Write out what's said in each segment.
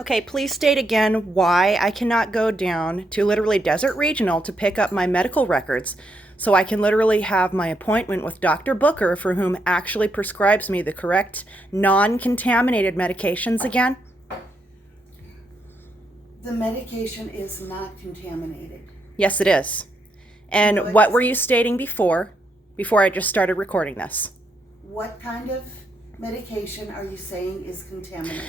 Okay, please state again why I cannot go down to literally Desert Regional to pick up my medical records so I can literally have my appointment with Dr. Booker, for whom actually prescribes me the correct non-contaminated medications again. The medication is not contaminated. Yes, it is. And No, what were you stating before I just started recording this? What kind of medication are you saying is contaminated?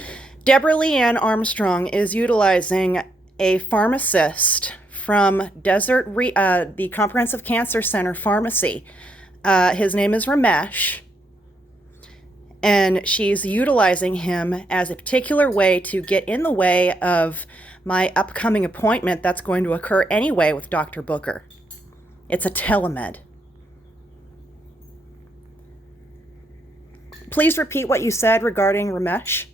Deborah Leanne Armstrong is utilizing a pharmacist from the Comprehensive Cancer Center Pharmacy. His name is Ramesh, and she's utilizing him as a particular way to get in the way of my upcoming appointment that's going to occur anyway with Dr. Booker. It's a telemed. Please repeat what you said regarding Ramesh.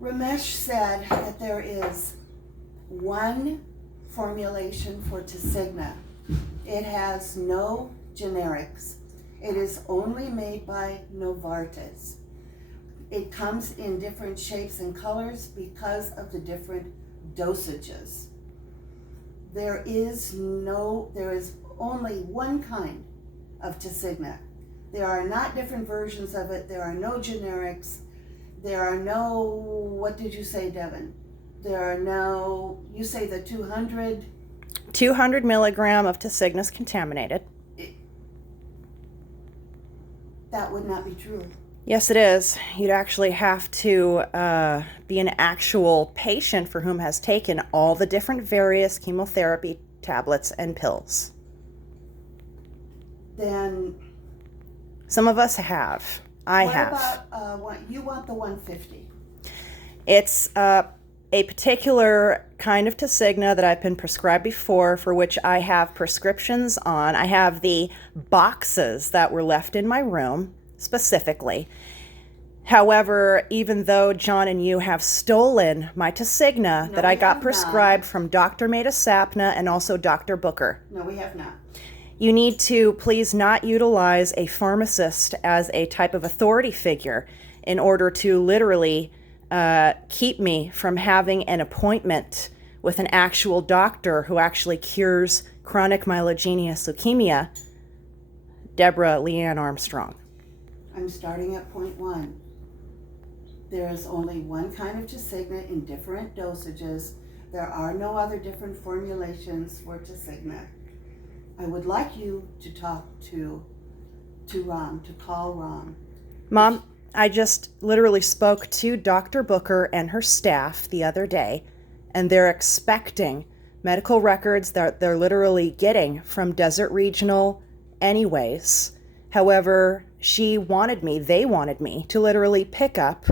Ramesh said that there is one formulation for Tasigna. It has no generics. It is only made by Novartis. It comes in different shapes and colors because of the different dosages. There is only one kind of Tasigna. There are not different versions of it. There are no generics. There are no, what did you say, Devin? There are no, you say the 200? 200 milligram of Tasigna is contaminated. That would not be true. Yes, it is. You'd actually have to be an actual patient for whom has taken all the different various chemotherapy tablets and pills. Then some of us have. I have. What about you want the 150? It's a particular kind of Tasigna that I've been prescribed before, for which I have prescriptions on. I have the boxes that were left in my room specifically. However, even though John and you have stolen my Tasigna that I got prescribed from Dr. Maida Sapna and also Dr. Booker. No, we have not. You need to please not utilize a pharmacist as a type of authority figure in order to literally keep me from having an appointment with an actual doctor who actually cures chronic myelogenous leukemia, Deborah Leanne Armstrong. I'm starting at point 1. There is only one kind of Tasigna in different dosages. There are no other different formulations for Tasigna. I would like you to talk to Ram, to call Ram. Mom, I just literally spoke to Dr. Booker and her staff the other day, and they're expecting medical records that they're literally getting from Desert Regional anyways. However, they wanted me to literally pick up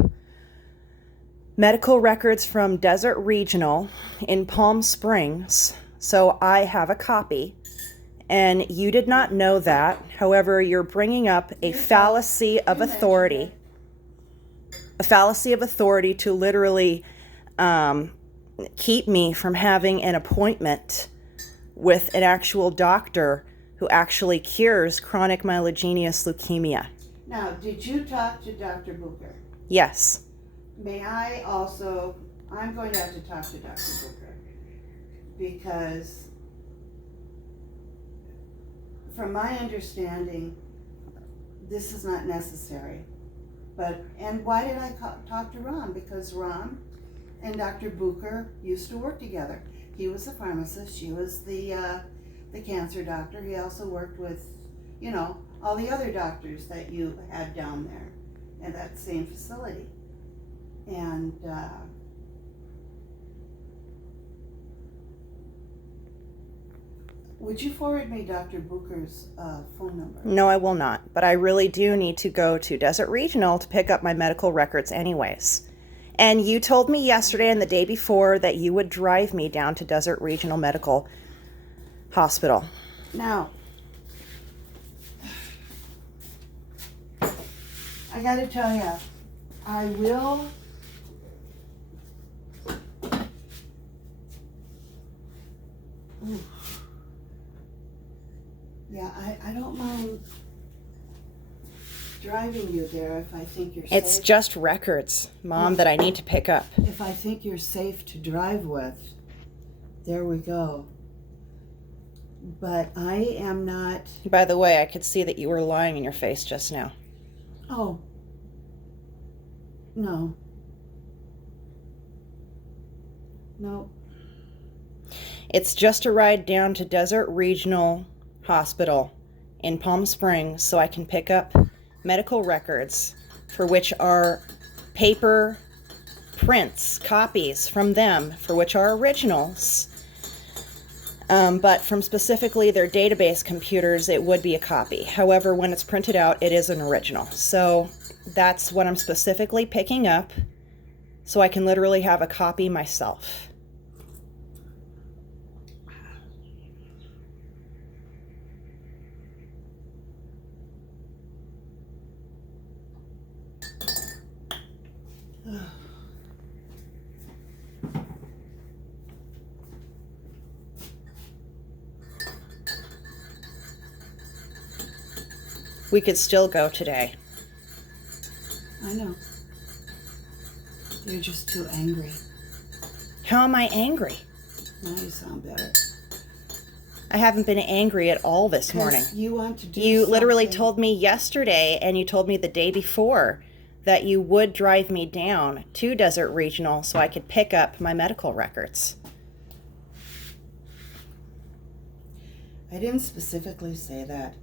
medical records from Desert Regional in Palm Springs, so I have a copy. And you did not know that. However, you're bringing up a fallacy of authority. A fallacy of authority to literally keep me from having an appointment with an actual doctor who actually cures chronic myelogenous leukemia. Now, did you talk to Dr. Booker? Yes. May I also, I'm going to have to talk to Dr. Booker because from my understanding, this is not necessary. And why did I talk to Ron? Because Ron and Dr. Booker used to work together. He was a pharmacist, she was the cancer doctor. He also worked with, all the other doctors that you had down there in that same facility. And would you forward me Dr. Booker's phone number? No, I will not. But I really do need to go to Desert Regional to pick up my medical records anyways. And you told me yesterday and the day before that you would drive me down to Desert Regional Medical Hospital. Now, I gotta tell you, I will. Ooh. Yeah, I don't mind driving you there if I think you're It's safe. just records, Mom, that I need to pick up. If I think you're safe to drive with, there we go. But I am not. By the way, I could see that you were lying in your face just now. Oh. No. No. It's just a ride down to Desert Regional Hospital in Palm Springs so I can pick up medical records for which are paper prints, copies from them, for which are originals. But from specifically their database computers, it would be a copy. However, when it's printed out, it is an original. So that's what I'm specifically picking up so I can literally have a copy myself. We could still go today. I know. You're just too angry. How am I angry? Now you sound better. I haven't been angry at all this 'Cause morning. you want to do You literally something. told me yesterday, and you told me the day before, that you would drive me down to Desert Regional so I could pick up my medical records. I didn't specifically say that.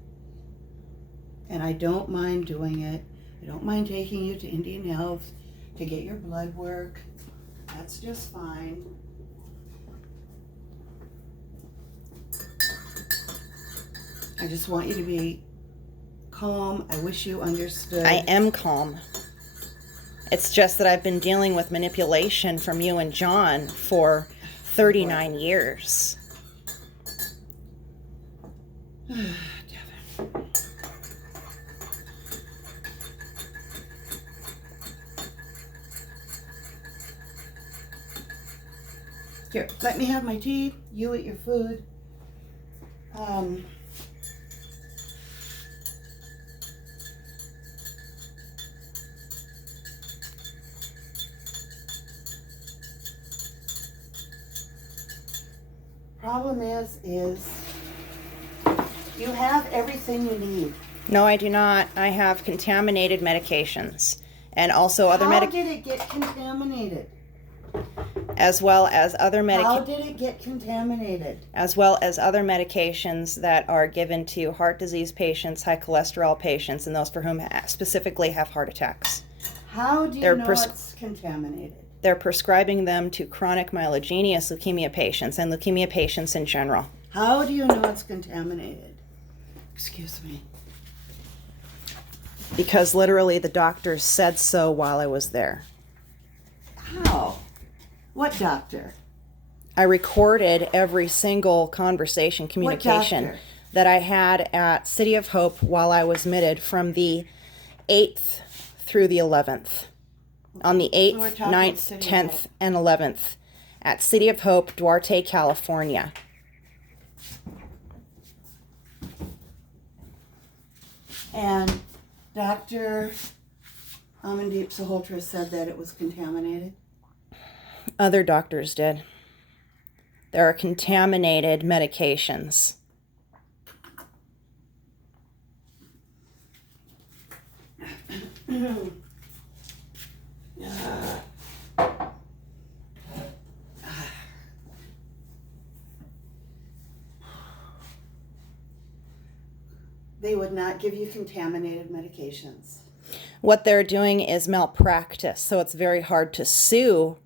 And I don't mind doing it. I don't mind taking you to Indian Health to get your blood work. That's just fine. I just want you to be calm. I wish you understood. I am calm. It's just that I've been dealing with manipulation from you and John for 39 years. Devin. Here, let me have my tea. You eat your food. Problem is you have everything you need. No, I do not. I have contaminated medications and also other How did it get contaminated? as well as other How did it get contaminated? as well as other medications that are given to heart disease patients, high cholesterol patients, and those for whom specifically have heart attacks. How do you They're know it's contaminated? They're prescribing them to chronic myelogenous leukemia patients and leukemia patients in general. How do you know it's contaminated? Excuse me. Because literally the doctor said so while I was there. How? What doctor? I recorded every single conversation, communication doctor? that I had at City of Hope while I was admitted from the 8th through the 11th. On the So we're 8th, talking 9th, City of 10th, Hope. and 11th at City of Hope, Duarte, California. And Dr. Amandeep Sahotra said that it was contaminated. Other doctors did. There are contaminated medications. They would not give you contaminated medications. What they're doing is malpractice, so it's very hard to sue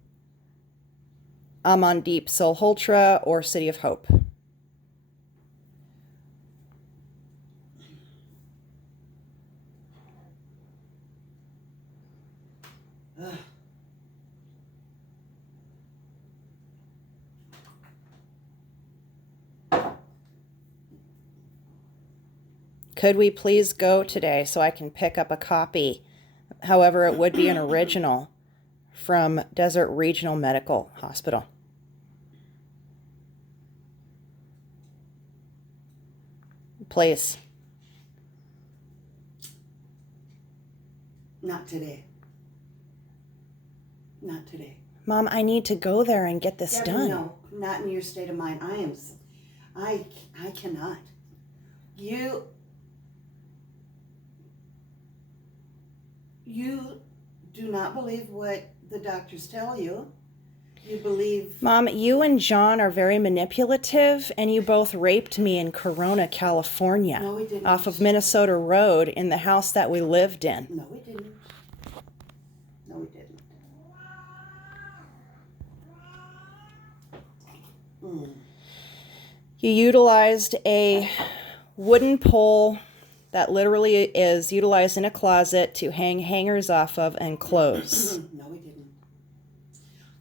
Amandeep Sahotra or City of Hope. Ugh. Could we please go today so I can pick up a copy? However, it would be an original from Desert Regional Medical Hospital. Please. Not today. Not today. Mom, I need to go there and get this Debbie, done. no, not in your state of mind. I cannot. You do not believe what the doctors tell you. You believe... Mom, you and John are very manipulative, and you both raped me in Corona, California. No, we didn't. Off of Minnesota Road in the house that we lived in. No, we didn't. No, we didn't. You utilized a wooden pole that literally is utilized in a closet to hang hangers off of and clothes. No, we didn't.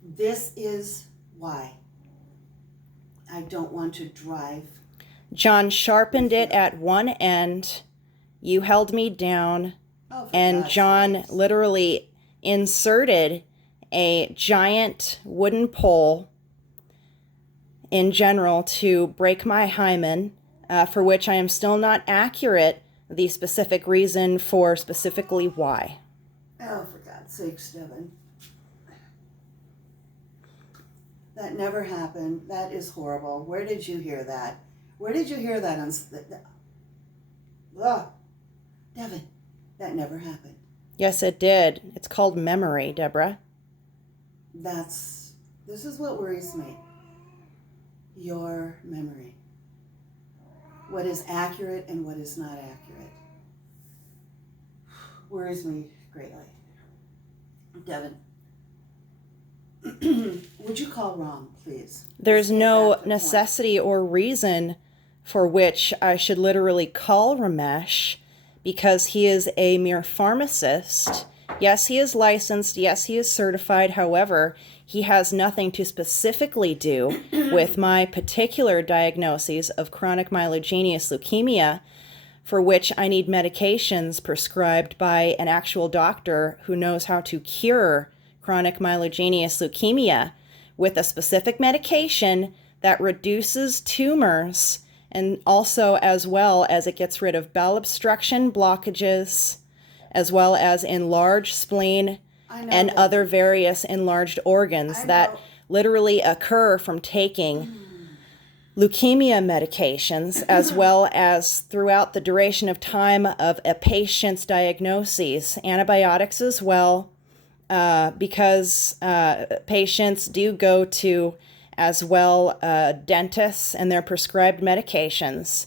This is why I don't want to drive. John sharpened it at one end. You held me down. Oh, for And God's John sakes. literally inserted a giant wooden pole in general to break my hymen, for which I am still not accurate the specific reason for specifically why. Oh, for God's sakes, Devin. That never happened. That is horrible. Where did you hear that? Where did you hear that? Devin, that never happened. Yes, it did. It's called memory, Deborah. This is what worries me. Your memory. What is accurate and what is not accurate. Worries me greatly. Devin, would you call Rom, please? There's Let's get no back to the point. necessity or reason for which I should literally call Ramesh, because he is a mere pharmacist. Yes, he is licensed. Yes, he is certified. However, he has nothing to specifically do with my particular diagnoses of chronic myelogenous leukemia, for which I need medications prescribed by an actual doctor who knows how to cure chronic myelogenous leukemia with a specific medication that reduces tumors, and also as well as it gets rid of bowel obstruction, blockages, as well as enlarged spleen I know and that. other various enlarged organs I that know. literally occur from taking leukemia medications, as well as throughout the duration of time of a patient's diagnoses, antibiotics as well, because patients do go to as well dentists and their prescribed medications.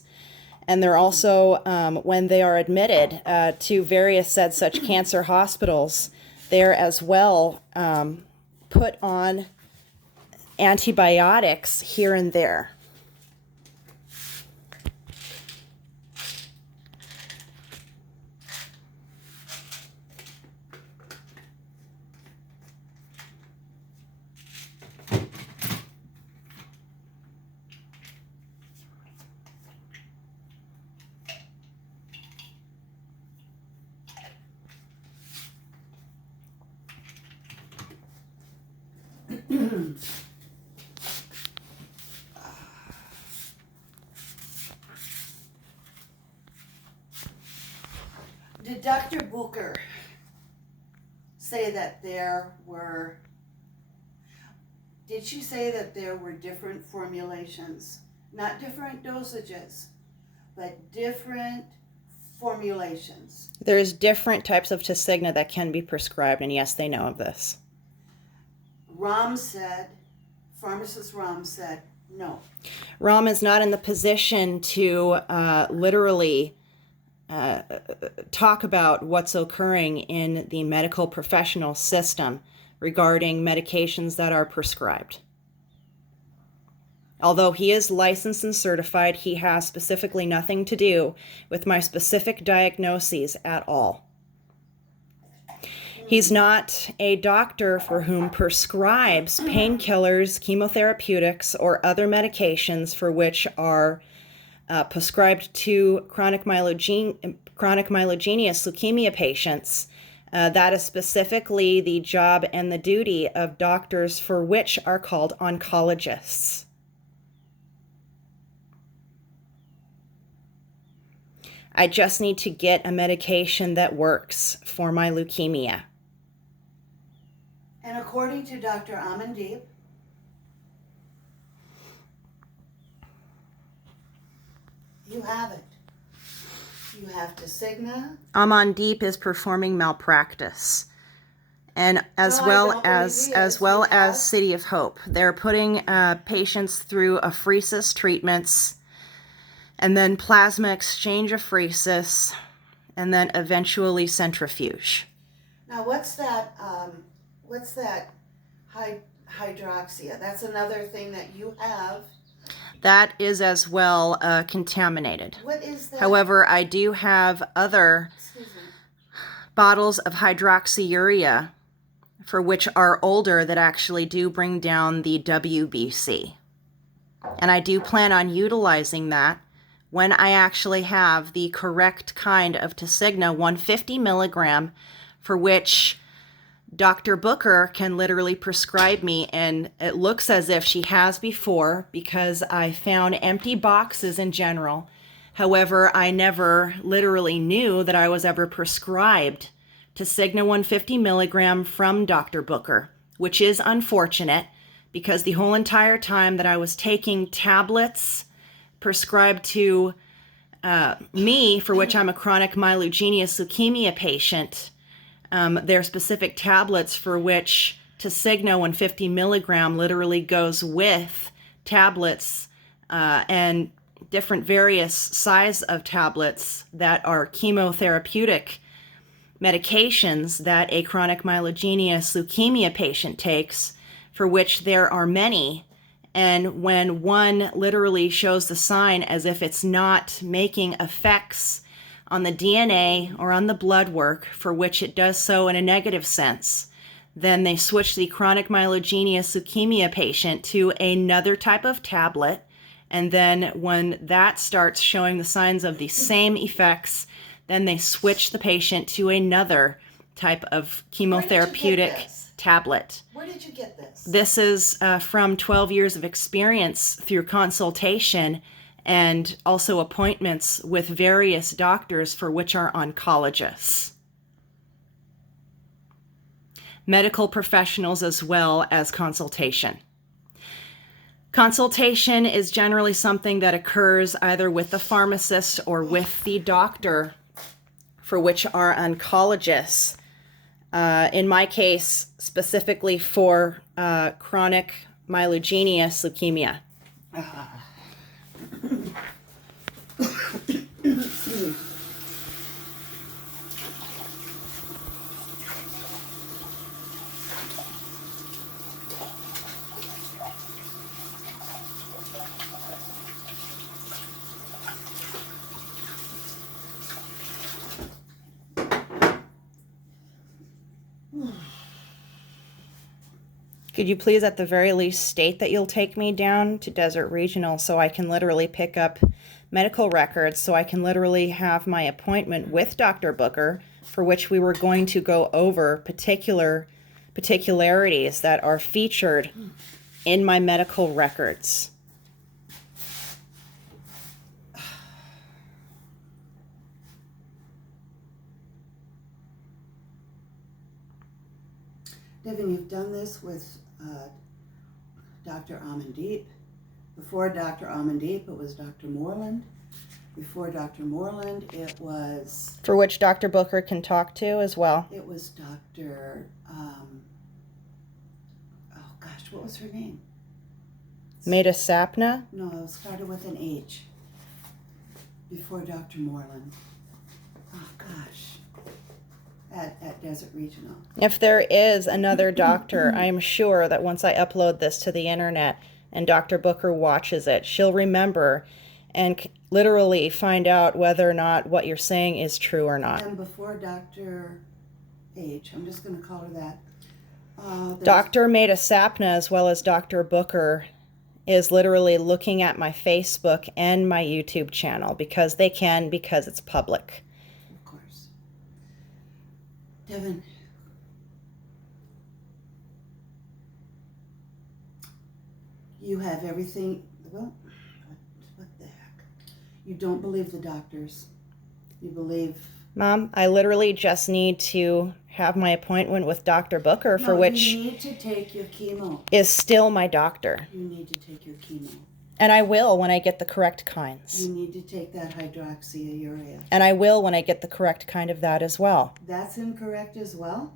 And they're also, when they are admitted to various said such cancer hospitals, they're as well put on antibiotics here and there. Did Dr. Booker say that did she say that there were different formulations? Not different dosages, but different formulations. There's different types of Tasigna that can be prescribed, and yes, they know of this. Pharmacist Rom said, no. Ram is not in the position to literally talk about what's occurring in the medical professional system regarding medications that are prescribed. Although he is licensed and certified, he has specifically nothing to do with my specific diagnoses at all. He's not a doctor for whom prescribes painkillers, chemotherapeutics, or other medications for which are prescribed to chronic myelogenous leukemia patients. That is specifically the job and the duty of doctors for which are called oncologists. I just need to get a medication that works for my leukemia. And according to Dr. Amandeep, you have it. You have Tasigna. Amandeep is performing malpractice. And as No, I well don't believe as he as is. well You as have- City of Hope. They're putting patients through apheresis treatments, and then plasma exchange apheresis, and then eventually centrifuge. Now, what's that? Hydroxia? That's another thing that you have. That is as well contaminated. What is that? However, I do have other Excuse me. bottles of hydroxyurea for which are older that actually do bring down the WBC. And I do plan on utilizing that when I actually have the correct kind of Tasigna 150 milligram, for which Dr. Booker can literally prescribe me, and it looks as if she has before because I found empty boxes in general. However, I never literally knew that I was ever prescribed Tasigna 150 milligram from Dr. Booker, which is unfortunate because the whole entire time that I was taking tablets prescribed to me, for which I'm a chronic myelogenous leukemia patient, there are specific tablets for which Tasigna 150 milligram literally goes with tablets and different various size of tablets that are chemotherapeutic medications that a chronic myelogenous leukemia patient takes, for which there are many. And when one literally shows the sign as if it's not making effects on the DNA or on the blood work, for which it does so in a negative sense, then they switch the chronic myelogenous leukemia patient to another type of tablet. And then when that starts showing the signs of the same effects, then they switch the patient to another type of chemotherapeutic tablet. Where did you get this? This is from 12 years of experience through consultation and also appointments with various doctors for which are oncologists, medical professionals, as well as consultation. Consultation is generally something that occurs either with the pharmacist or with the doctor, for which are oncologists. In my case, specifically for chronic myelogenous leukemia. Could you please at the very least state that you'll take me down to Desert Regional so I can literally pick up medical records, so I can literally have my appointment with Dr. Booker, for which we were going to go over particularities that are featured in my medical records. Devin, you've done this with Dr. Amandeep. Before Dr. Amandeep, it was Dr. Moreland. Before Dr. Moreland, it was... For which Dr. Booker can talk to as well. It was Dr. Oh gosh, what was her name? Maida Sapna? No, it started with an H. Before Dr. Moreland. Oh gosh. At Desert Regional. If there is another doctor, I am sure that once I upload this to the internet and Dr. Booker watches it, she'll remember and literally find out whether or not what you're saying is true or not. And before Dr. H, I'm just going to call her that. Dr. Maida Sapna, as well as Dr. Booker, is literally looking at my Facebook and my YouTube channel because they can, because it's public. Of course. Devin, you have everything. Well, what the heck? You don't believe the doctors. You believe? Mom, I literally just need to have my appointment with Dr. Booker, for No, which you need to take your chemo. is still my doctor. You need to take your chemo. And I will when I get the correct kinds. You need to take that hydroxyurea. And I will when I get the correct kind of that as well. That's incorrect as well?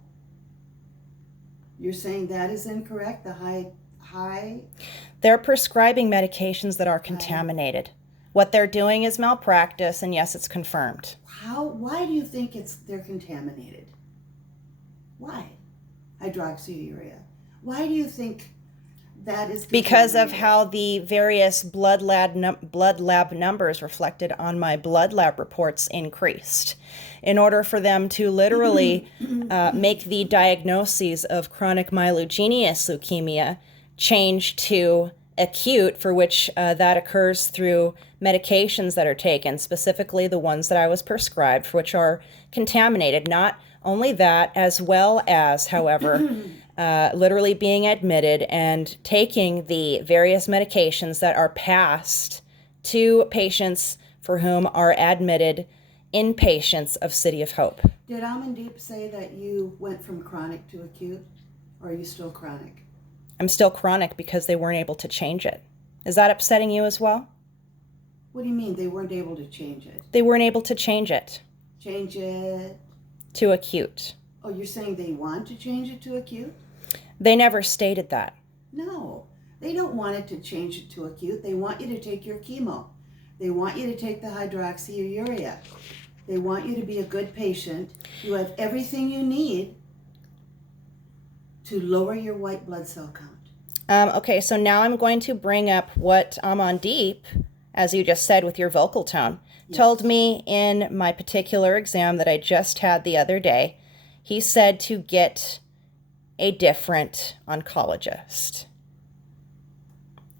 You're saying that is incorrect? The high? They're prescribing medications that are contaminated. What they're doing is malpractice, and yes, it's confirmed. Why do you think they're contaminated? Why? Hydroxyurea. Why do you think that is contaminated? Because of how the various blood lab numbers reflected on my blood lab reports increased. In order for them to literally make the diagnoses of chronic myelogenous leukemia change to acute, for which that occurs through medications that are taken, specifically the ones that I was prescribed, which are contaminated. Not only that, as well as, however, literally being admitted and taking the various medications that are passed to patients for whom are admitted inpatients of City of Hope. Did Amandeep say that you went from chronic to acute? Or are you still chronic? I'm still chronic because they weren't able to change it. Is that upsetting you as well? What do you mean they weren't able to change it? They weren't able to change it Change it? to acute. Oh, you're saying they want to change it to acute? They never stated that. No, they don't want it to change it to acute. They want you to take your chemo. They want you to take the hydroxyurea. They want you to be a good patient. You have everything you need to lower your white blood cell count. Okay, so now I'm going to bring up what Amandeep, as you just said with your vocal tone, told me in my particular exam that I just had the other day. He said to get a different oncologist.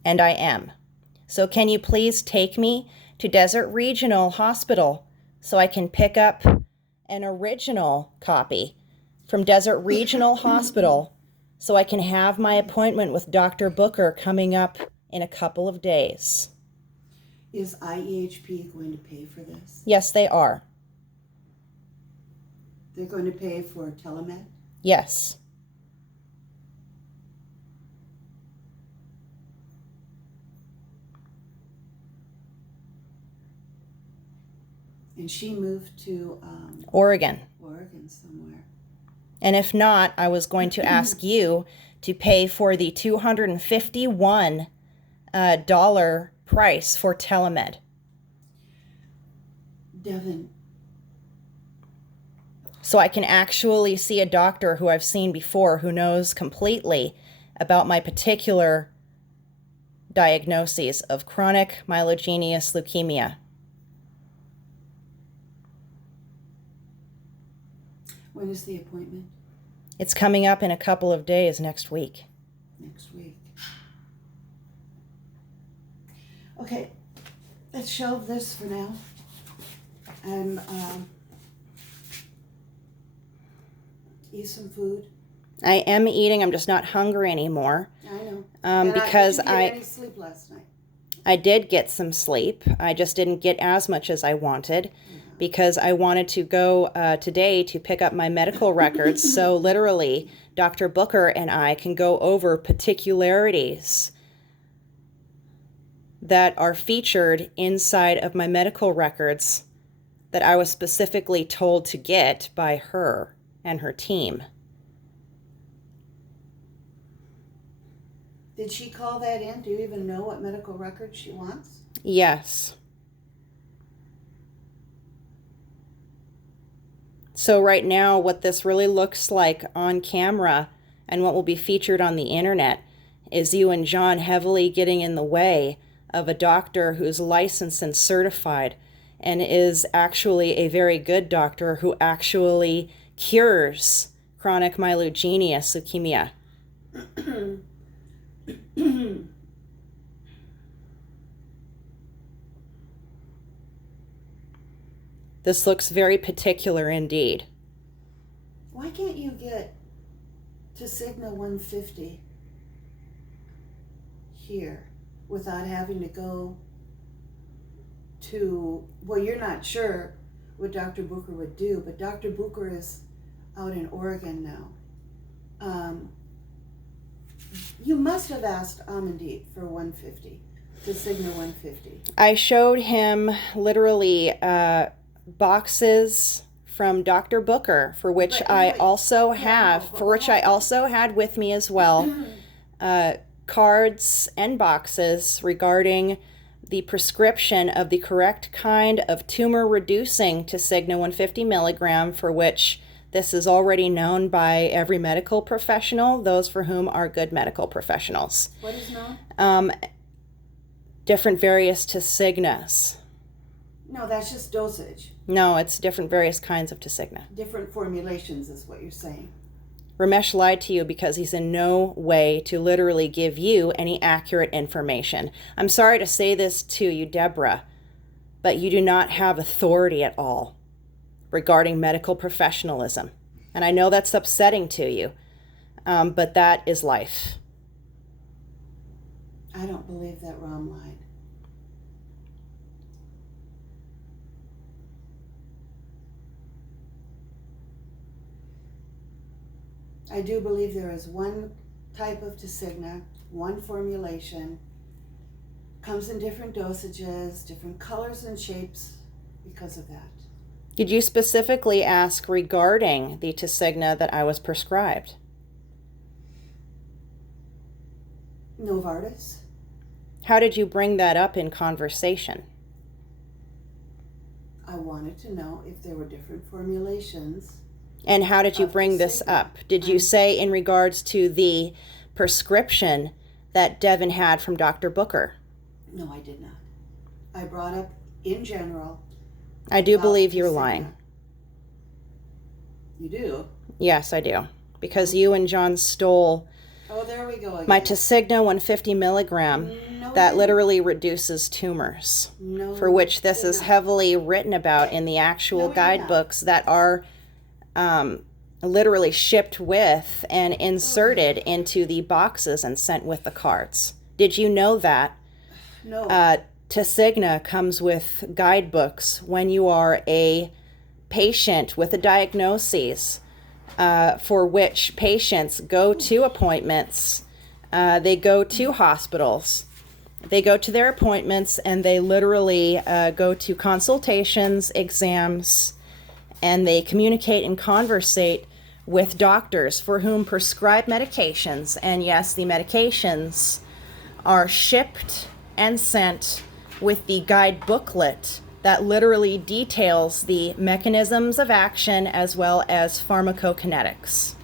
And I am. So can you please take me to Desert Regional Hospital so I can pick up an original copy from Desert Regional Hospital so I can have my appointment with Dr. Booker coming up in a couple of days? Is IEHP going to pay for this? Yes, they are. They're going to pay for telemed? Yes. And she moved to Oregon. Oregon somewhere. And if not, I was going to ask you to pay for the $251 price for telemed. Devin. So I can actually see a doctor who I've seen before who knows completely about my particular diagnoses of chronic myelogenous leukemia. When is the appointment? It's coming up in a couple of days next week. Next week. Okay, let's shelve this for now. And eat some food. I am eating. I'm just not hungry anymore. I know. Because did you get any sleep last night? I did get some sleep. I just didn't get as much as I wanted because I wanted to go today to pick up my medical records. So literally, Dr. Booker and I can go over particularities that are featured inside of my medical records that I was specifically told to get by her and her team. Did she call that in? Do you even know what medical record she wants? Yes. So right now, what this really looks like on camera and what will be featured on the internet is you and John heavily getting in the way of a doctor who's licensed and certified and is actually a very good doctor who actually cures chronic myelogenous leukemia. This looks very particular indeed. Why can't you get to Cigna 150 here without having to go to, well, you're not sure what Dr. Booker would do, but Dr. Booker is out in Oregon now. You must have asked Amandeep for 150, to Cigna 150. I showed him literally boxes from Dr. Booker, for which I also had with me as well, cards and boxes regarding the prescription of the correct kind of tumor reducing to Cigna 150 milligram, for which this is already known by every medical professional, those for whom are good medical professionals. What is known? Different various Tasignas. No, that's just dosage. No, it's different various kinds of Tasigna. Different formulations is what you're saying. Ramesh lied to you because he's in no way to literally give you any accurate information. I'm sorry to say this to you, Deborah, but you do not have authority at all regarding medical professionalism. And I know that's upsetting to you, but that is life. I don't believe that Ram lied. I do believe there is one type of Tasigna, one formulation, comes in different dosages, different colors and shapes because of that. Did you specifically ask regarding the Tasigna that I was prescribed? Novartis? How did you bring that up in conversation? I wanted to know if there were different formulations. And how did you bring this up? Did you say in regards to the prescription that Devin had from Dr. Booker? No, I did not. I brought up in general. I do believe you're lying. You do? Yes, I do. Because you and John stole there we go again. my Tasigna 150 milligram that literally reduces tumors, for which this is heavily written about in the actual guidebooks that are literally shipped with and inserted into the boxes and sent with the cards. Did you know that? No. Tasigna comes with guidebooks when you are a patient with a diagnosis, for which patients go to appointments, they go to hospitals, they go to their appointments, and they literally go to consultations, exams, and they communicate and conversate with doctors for whom prescribe medications. And yes, the medications are shipped and sent with the guide booklet that literally details the mechanisms of action as well as pharmacokinetics.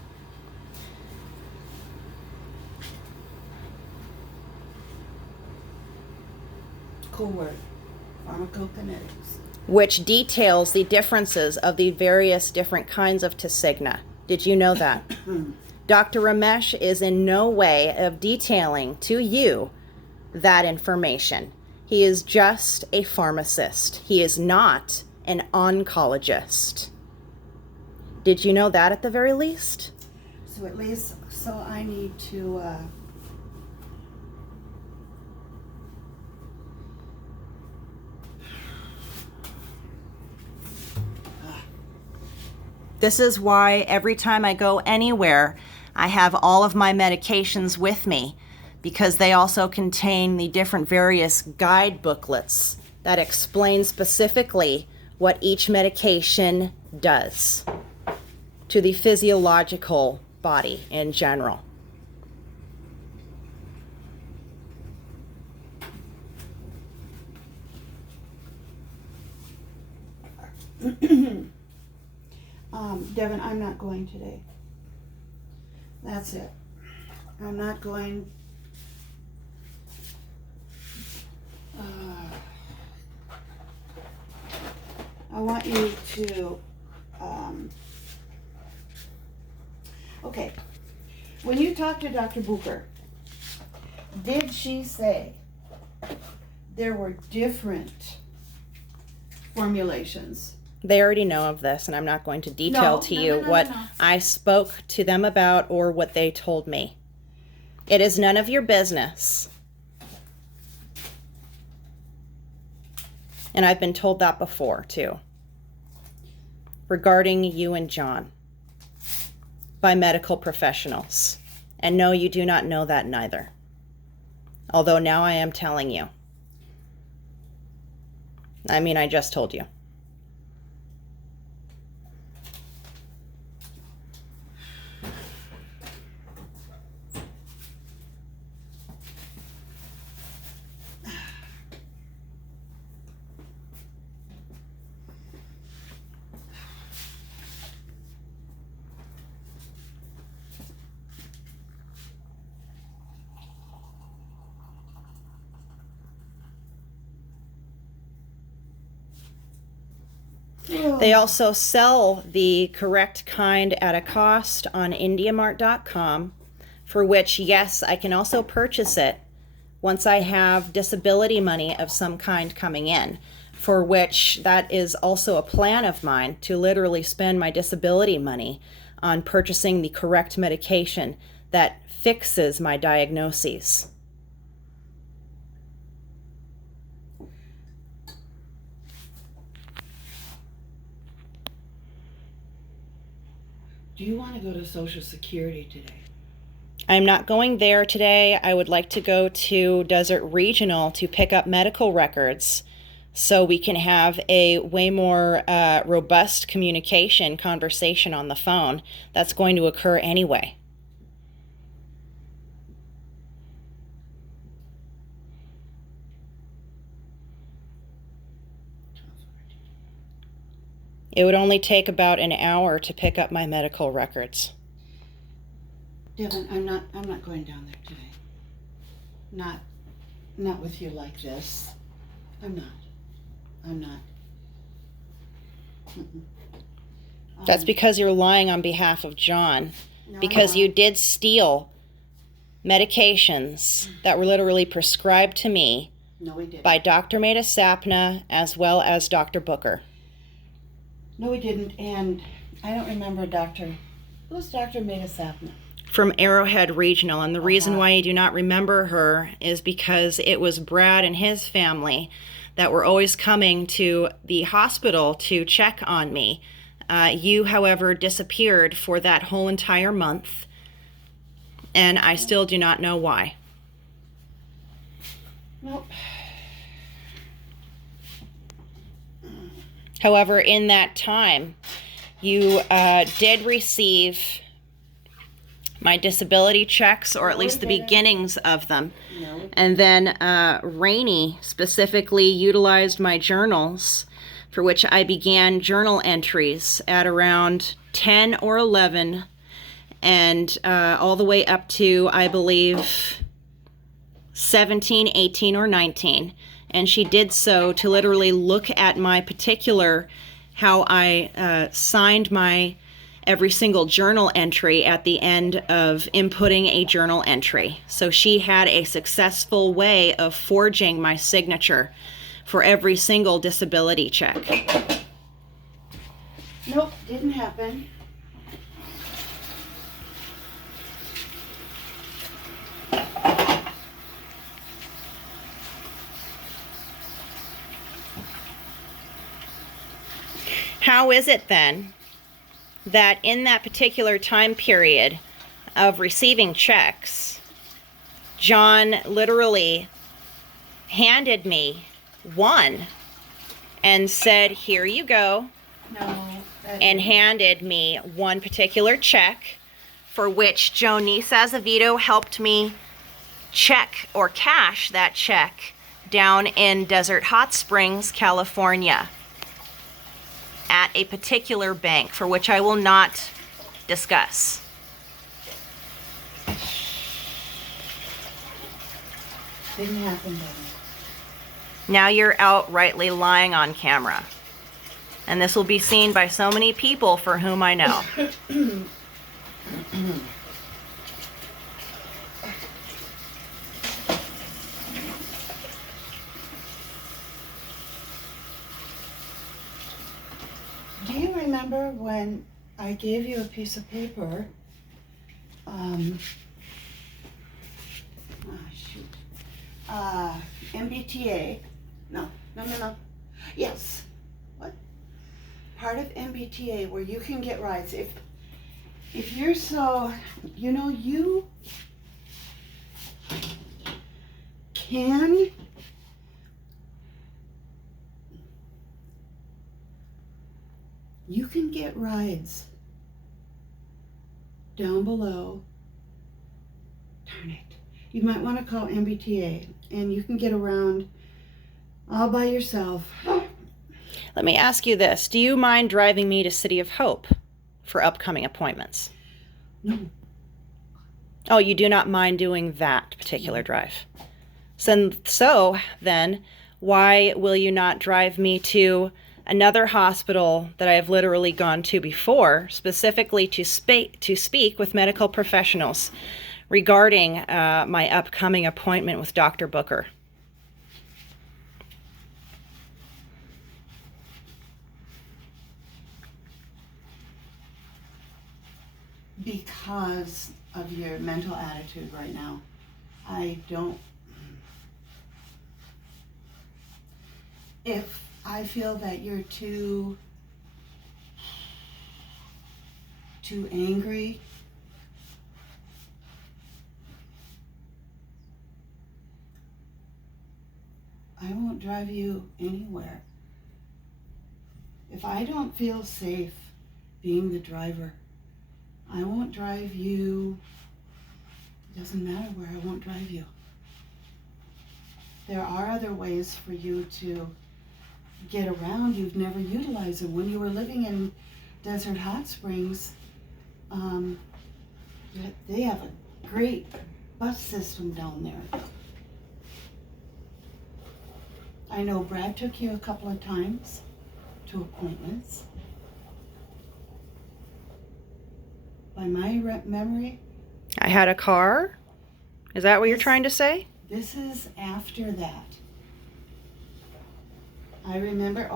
Cool word. Pharmacokinetics. Which details the differences of the various different kinds of Tasigna. Did you know that? Dr. Ramesh is in no way of detailing to you that information. He is just a pharmacist. He is not an oncologist. Did you know that at the very least? So I need to This is why every time I go anywhere, I have all of my medications with me, because they also contain the different various guide booklets that explain specifically what each medication does to the physiological body in general. Devin, I'm not going today. That's it. I'm not going. I want you to. Okay. When you talked to Dr. Booker, did she say there were different formulations? They already know of this, and I'm not going to detail to you what I spoke to them about or what they told me. It is none of your business. And I've been told that before, too. regarding you and John by medical professionals. And no, you do not know that neither. Although now I am telling you. I mean, I just told you. They also sell the correct kind at a cost on indiamart.com, for which, yes, I can also purchase it once I have disability money of some kind coming in, for which that is also a plan of mine, to literally spend my disability money on purchasing the correct medication that fixes my diagnoses. Do you want to go to Social Security today? I'm not going there today. I would like to go to Desert Regional to pick up medical records so we can have a way more robust conversation on the phone that's going to occur anyway. It would only take about an hour to pick up my medical records. Devin, I'm not going down there today. Not with you like this. I'm not. Mm-mm. That's because you're lying on behalf of John. No, Because I'm you not. did steal medications that were literally prescribed to me No, we didn't. by Dr. Maida Sapna as well as Dr. Booker. No, we didn't. And I don't remember who's Dr. Maida Sapna? From Arrowhead Regional. And the reason why you do not remember her is because it was Brad and his family that were always coming to the hospital to check on me. You, however, disappeared for that whole entire month, and I still do not know why. Nope. However, in that time, you did receive my disability checks, or at No, least the we didn't. beginnings of them. No. And then Rainey specifically utilized my journals, for which I began journal entries at around 10 or 11, and all the way up to, I believe, 17, 18, or 19. And she did so to literally look at my particular, how I signed my every single journal entry at the end of inputting a journal entry. So she had a successful way of forging my signature for every single disability check. Nope, didn't happen. How is it then that in that particular time period of receiving checks, John literally handed me one and said, "Here you go," No. and handed me one particular check, for which Jonice Azevedo helped me check or cash that check down in Desert Hot Springs, California, at a particular bank, for which I will not discuss. Didn't happen, Devin. Now you're outrightly lying on camera. And this will be seen by so many people for whom I know. Do you remember when I gave you a piece of paper? MBTA. No. Yes. What? part of MBTA where you can get rides. If you're so, you know, you can get rides down below. Darn it. You might want to call MBTA and you can get around all by yourself. Let me ask you this. Do you mind driving me to City of Hope for upcoming appointments? No. Oh, you do not mind doing that particular drive. So then, why will you not drive me to another hospital that I have literally gone to before, specifically to speak with medical professionals regarding my upcoming appointment with Dr. Booker? Because of your mental attitude right now. If I feel that you're too angry, I won't drive you anywhere. If I don't feel safe being the driver, I won't drive you. It doesn't matter where, I won't drive you. There are other ways for you to get around. You've never utilized them. When you were living in Desert Hot Springs, they have a great bus system down there. I know Brad took you a couple of times to appointments. By my memory, I had a car? Is that what you're trying to say? this is after that. I remember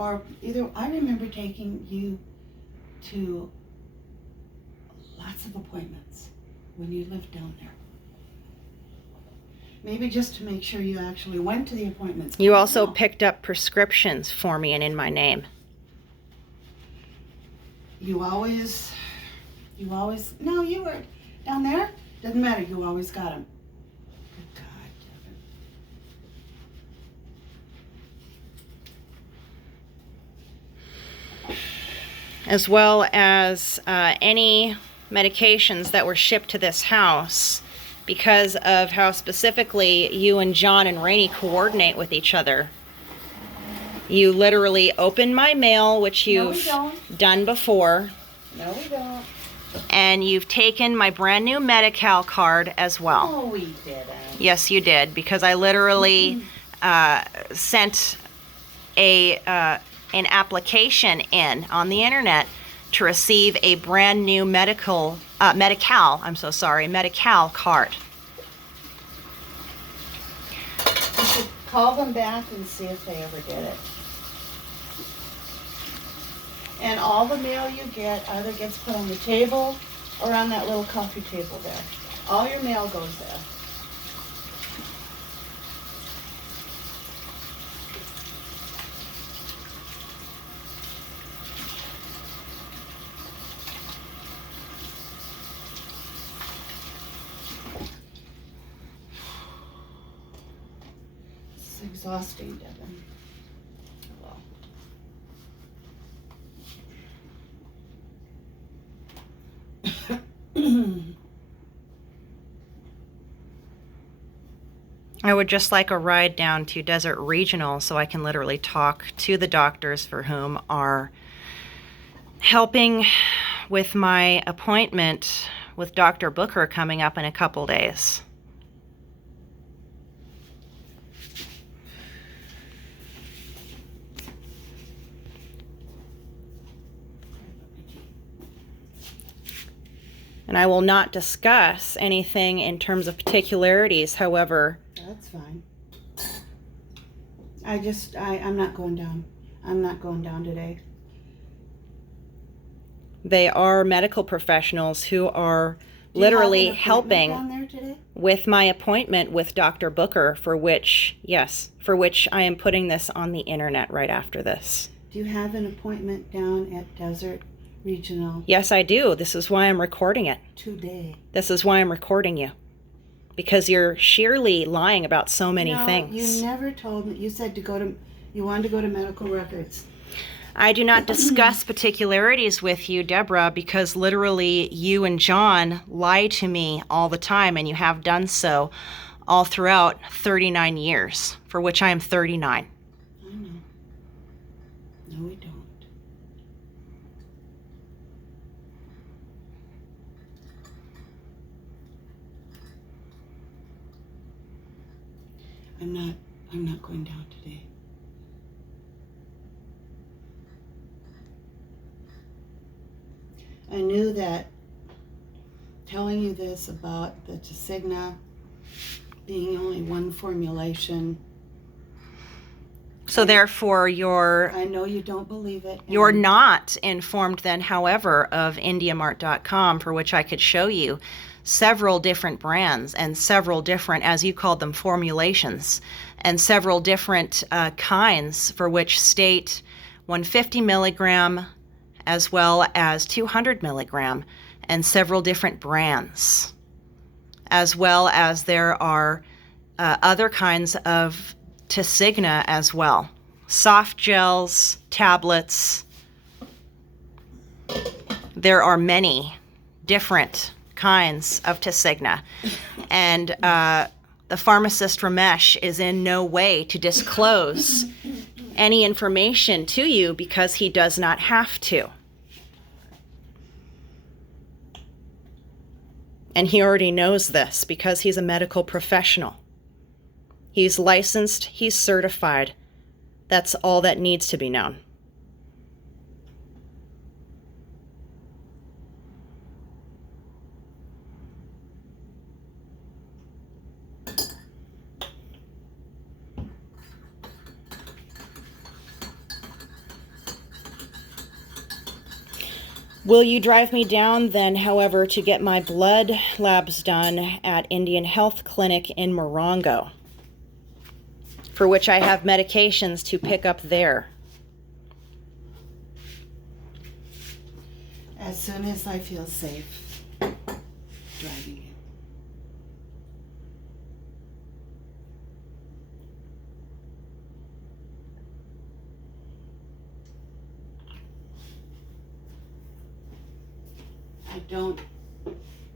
taking you to lots of appointments when you lived down there. Maybe just to make sure you actually went to the appointments. You also picked up prescriptions for me and in my name. You were down there. Doesn't matter. You always got them. Good God, Devin. As well as any medications that were shipped to this house, because of how specifically you and John and Rainey coordinate with each other. You literally open my mail, which you've done before. No, we don't. And you've taken my brand new Medi-Cal card as well. Oh, we didn't. Yes, you did, because I literally sent an application in on the internet to receive a brand new Medi-Cal card. You should call them back and see if they ever did it. And all the mail you get either gets put on the table or on that little coffee table there. All your mail goes there. It's exhausting, Devin. Well. I would just like a ride down to Desert Regional so I can literally talk to the doctors for whom are helping with my appointment with Dr. Booker coming up in a couple days. And I will not discuss anything in terms of particularities, however. That's fine. I'm not going down. I'm not going down today. They are medical professionals who are literally helping down there today? with my appointment with Dr. Booker, for which I am putting this on the internet right after this. Do you have an appointment down at Desert Regional Yes, I do. This is why I'm recording it. today? This is why I'm recording you. Because you're sheerly lying about so many No, things. you never told me. You said you wanted to go to medical records. I do not discuss particularities with you, Deborah, because literally you and John lie to me all the time, and you have done so all throughout 39 years, for which I am 39. I know. No, we don't. I'm not going down today. I knew that telling you this about the Tasigna being only one formulation. So therefore, I know you don't believe it. you're not informed then, however, of IndiaMart.com, for which I could show you several different brands and several different, as you called them, formulations, and several different kinds for which state 150 milligram as well as 200 milligram, and several different brands, as well as there are other kinds of Tasigna as well. Soft gels, tablets. There are many different kinds of Tasigna. And the pharmacist Ramesh is in no way to disclose any information to you because he does not have to. And he already knows this because he's a medical professional. He's licensed, he's certified. That's all that needs to be known. Will you drive me down then, however, to get my blood labs done at Indian Health Clinic in Morongo, for which I have medications to pick up there? As soon as I feel safe driving you.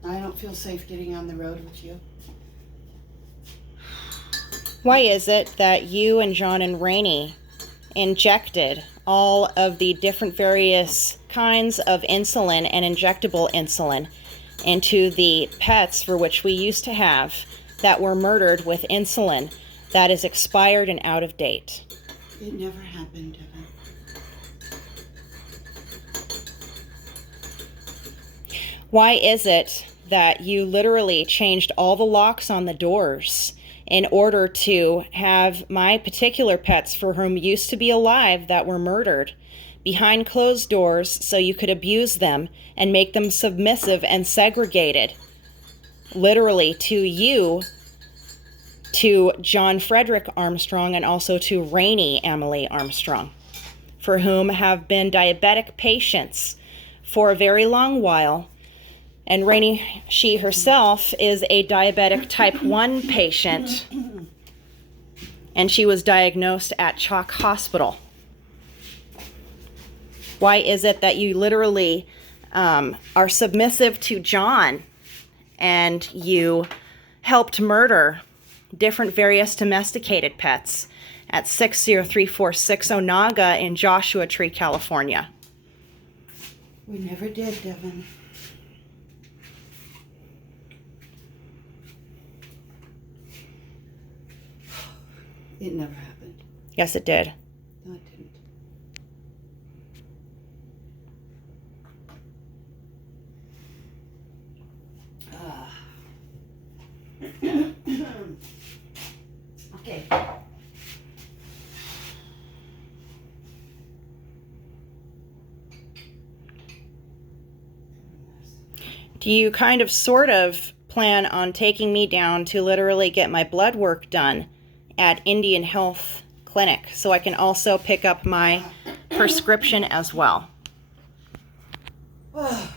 I don't feel safe getting on the road with you. Why is it that you and John and Rainey injected all of the different various kinds of insulin and injectable insulin into the pets for which we used to have that were murdered with insulin that is expired and out of date? It never happened, Devin. Why is it that you literally changed all the locks on the doors in order to have my particular pets for whom used to be alive that were murdered behind closed doors so you could abuse them and make them submissive and segregated, literally to you, to John Frederick Armstrong, and also to Rainey Emily Armstrong, for whom have been diabetic patients for a very long while. And Rainey, she herself, is a diabetic type 1 patient, and she was diagnosed at Chalk Hospital. Why is it that you literally are submissive to John, and you helped murder different various domesticated pets at 60346 Onaga in Joshua Tree, California? We never did, Devin. It never happened. Yes, it did. No, it didn't. Okay. Do you kind of sort of plan on taking me down to literally get my blood work done at Indian Health Clinic so I can also pick up my prescription as well. I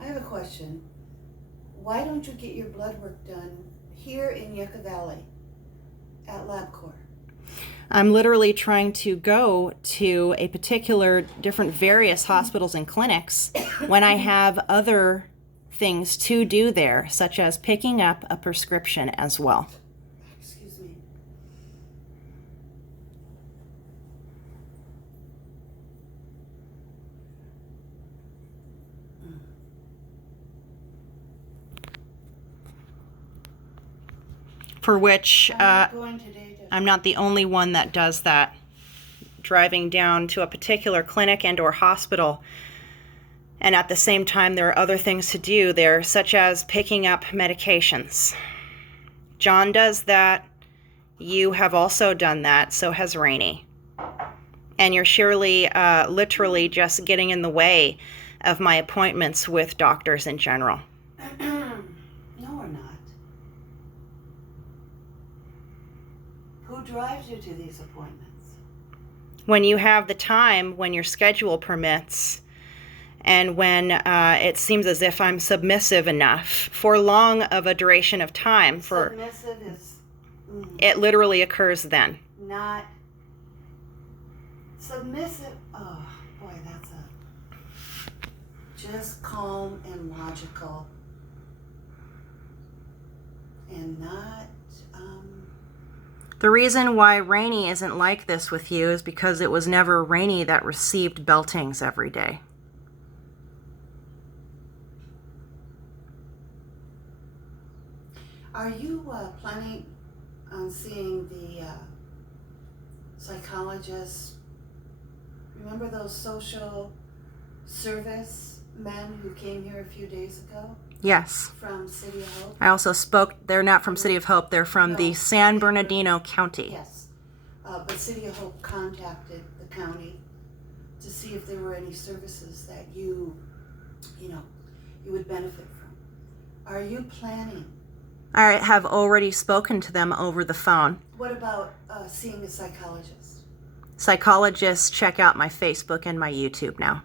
have a question. Why don't you get your blood work done here in Yucca Valley at LabCorp? I'm literally trying to go to a particular different various hospitals and clinics when I have other things to do there, such as picking up a prescription as well. Excuse me. For which I'm not going today to... I'm not the only one that does that, driving down to a particular clinic and or hospital. And at the same time, there are other things to do there, such as picking up medications. John does that. You have also done that. So has Rainey. And you're surely literally just getting in the way of my appointments with doctors in general. No, we're not. Who drives you to these appointments? When you have the time, when your schedule permits, and when it seems as if I'm submissive enough for long of a duration of time. Submissive is... It literally occurs then. Not... Submissive... Oh, boy, that's a... Just calm and logical. And not... The reason why Rainey isn't like this with you is because it was never Rainey that received beltings every day. Are you planning on seeing the psychologist? Remember those social service men who came here a few days ago? Yes. From City of Hope? I also spoke, they're not from City of Hope, they're from the San Bernardino County. Yes. But City of Hope contacted the county to see if there were any services that you would benefit from. Are you planning? I have already spoken to them over the phone. What about seeing a psychologist? Psychologists check out my Facebook and my YouTube now,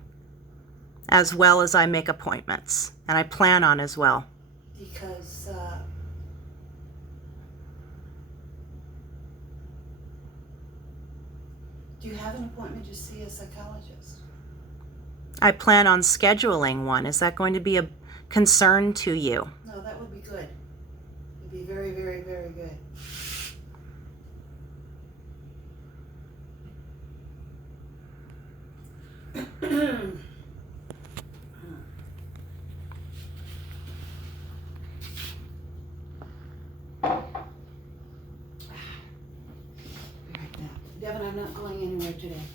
as well as I make appointments, and I plan on as well. Because do you have an appointment to see a psychologist? I plan on scheduling one. Is that going to be a concern to you? No, that would be good. It'd be very, very, very good. Devin, I'm not going anywhere today.